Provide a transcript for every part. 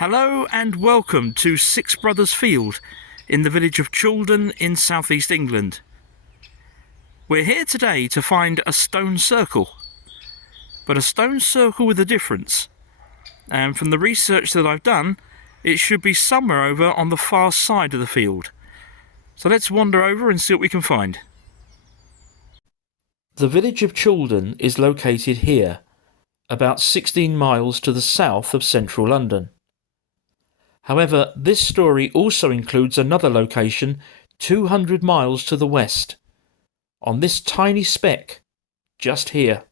Hello and welcome to Six Brothers Field in the village of Chaldon in southeast England. We're here today to find a stone circle, but a stone circle with a difference. And from the research that I've done, it should be somewhere over on the far side of the field. So let's wander over and see what we can find. The village of Chaldon is located here, about 16 miles to the south of central London. However, this story also includes another location 200 miles to the west, on this tiny speck, just here.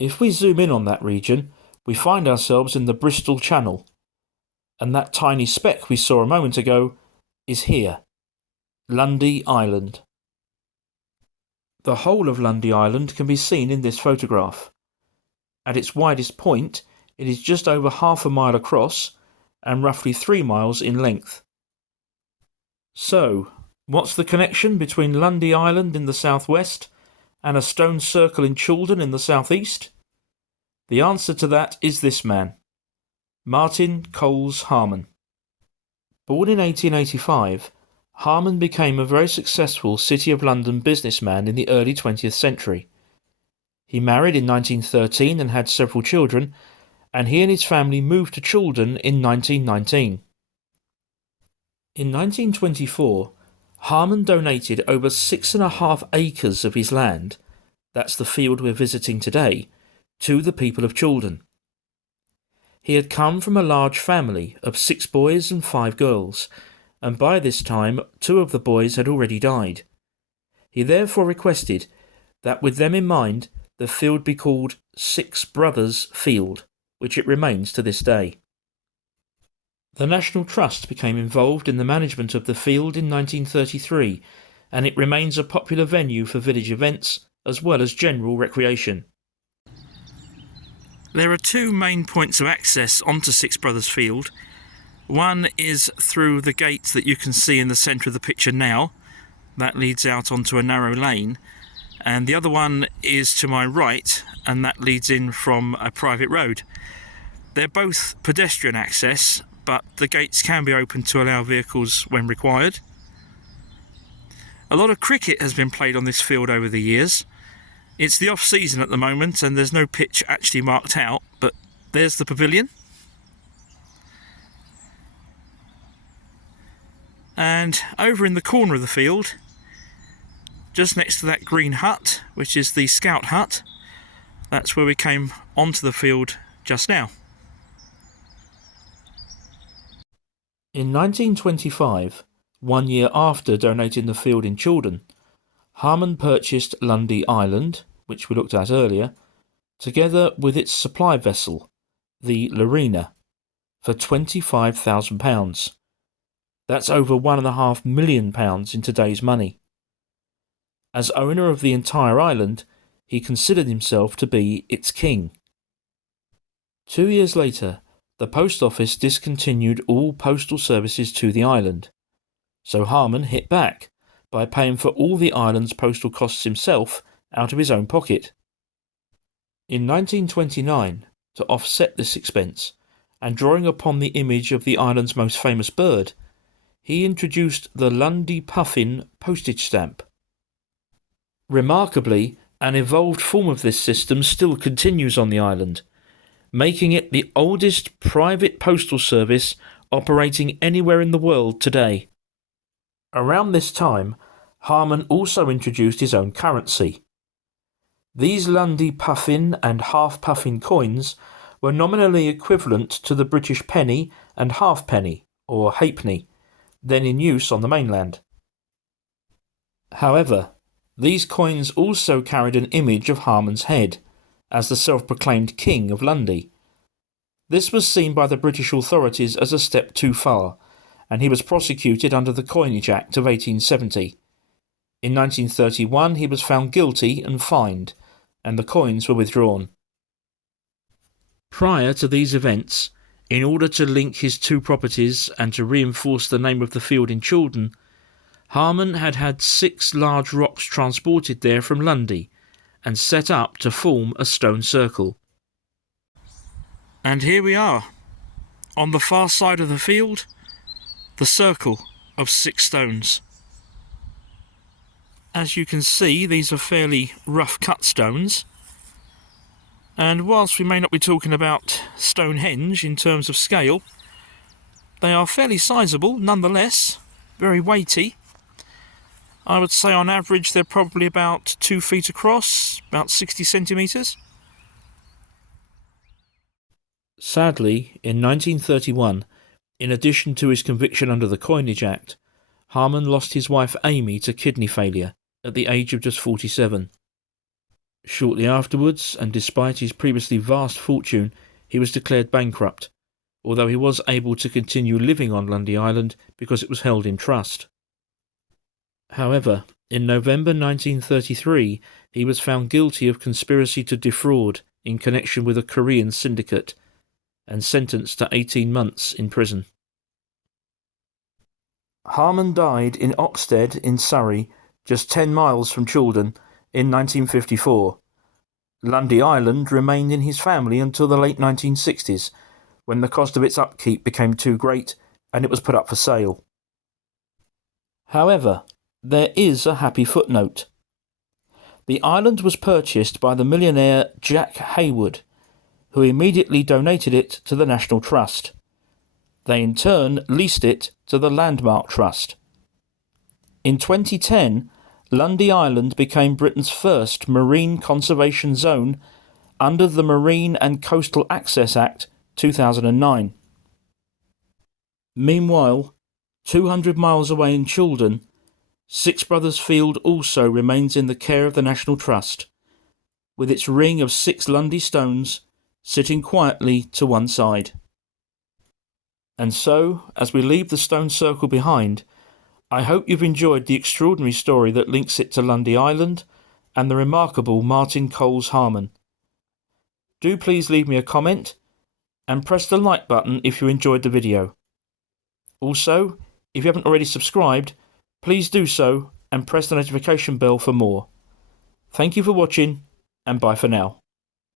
If we zoom in on that region, we find ourselves in the Bristol Channel, and that tiny speck we saw a moment ago is here, Lundy Island. The whole of Lundy Island can be seen in this photograph. At its widest point, it is just over half a mile across and roughly 3 miles in length. So, what's the connection between Lundy Island in the southwest and a stone circle in Chaldon in the southeast? The answer to that is this man, Martin Coles Harmon. Born in 1885, Harmon became a very successful City of London businessman in the early 20th century. He married in 1913 and had several children, and he and his family moved to Chaldon in 1919. In 1924, Harmon donated over 6.5 acres of his land, that's the field we're visiting today, to the people of Chaldon. He had come from a large family of 6 boys and 5 girls, and by this time 2 of the boys had already died. He therefore requested that with them in mind the field be called Six Brothers Field, which it remains to this day. The National Trust became involved in the management of the field in 1933, and it remains a popular venue for village events as well as general recreation. There are 2 main points of access onto Six Brothers Field. One is through the gate that you can see in the centre of the picture now. That leads out onto a narrow lane. And the other one is to my right, and that leads in from a private road. They're both pedestrian access, but the gates can be opened to allow vehicles when required. A lot of cricket has been played on this field over the years. It's the off-season at the moment and there's no pitch actually marked out, but there's the pavilion. And over in the corner of the field, just next to that green hut, which is the scout hut, that's where we came onto the field just now. In 1925, 1 year after donating the field in Chaldon, Harmon purchased Lundy Island, which we looked at earlier, together with its supply vessel, the Lorena, for £25,000. That's over £1.5 million in today's money. As owner of the entire island, he considered himself to be its king. 2 years later, the post office discontinued all postal services to the island, so Harmon hit back by paying for all the island's postal costs himself out of his own pocket. In 1929, to offset this expense, and drawing upon the image of the island's most famous bird, he introduced the Lundy Puffin postage stamp. Remarkably, an evolved form of this system still continues on the island, making it the oldest private postal service operating anywhere in the world today. Around this time, Harmon also introduced his own currency. These Lundy Puffin and half-puffin coins were nominally equivalent to the British penny and halfpenny, or halfpenny, then in use on the mainland. However, these coins also carried an image of Harmon's head, as the self-proclaimed King of Lundy. This was seen by the British authorities as a step too far, and he was prosecuted under the Coinage Act of 1870. In 1931 he was found guilty and fined, and the coins were withdrawn. Prior to these events, in order to link his 2 properties and to reinforce the name of the field in Chaldon, Harmon had had 6 large rocks transported there from Lundy and set up to form a stone circle. And here we are, on the far side of the field, the circle of 6 stones. As you can see, these are fairly rough cut stones, and whilst we may not be talking about Stonehenge in terms of scale, they are fairly sizable nonetheless, very weighty. I would say on average they're probably about 2 feet across, about 60 centimetres. Sadly, in 1931, in addition to his conviction under the Coinage Act, Harmon lost his wife Amy to kidney failure at the age of just 47. Shortly afterwards, and despite his previously vast fortune, he was declared bankrupt, although he was able to continue living on Lundy Island because it was held in trust. However, in November 1933, he was found guilty of conspiracy to defraud in connection with a Korean syndicate and sentenced to 18 months in prison. Harmon died in Oxted in Surrey, just 10 miles from Chaldon, in 1954. Lundy Island remained in his family until the late 1960s, when the cost of its upkeep became too great and it was put up for sale. However, there is a happy footnote. The island was purchased by the millionaire Jack Haywood, who immediately donated it to the National Trust. They in turn leased it to the Landmark Trust. In 2010, Lundy Island became Britain's first marine conservation zone under the Marine and Coastal Access Act 2009. Meanwhile, 200 miles away in Chaldon, Six Brothers Field also remains in the care of the National Trust, with its ring of 6 Lundy stones sitting quietly to one side. And so, as we leave the stone circle behind, I hope you've enjoyed the extraordinary story that links it to Lundy Island and the remarkable Martin Coles Harmon. Do please leave me a comment and press the like button if you enjoyed the video. Also, if you haven't already subscribed, please do so and press the notification bell for more. Thank you for watching, and bye for now.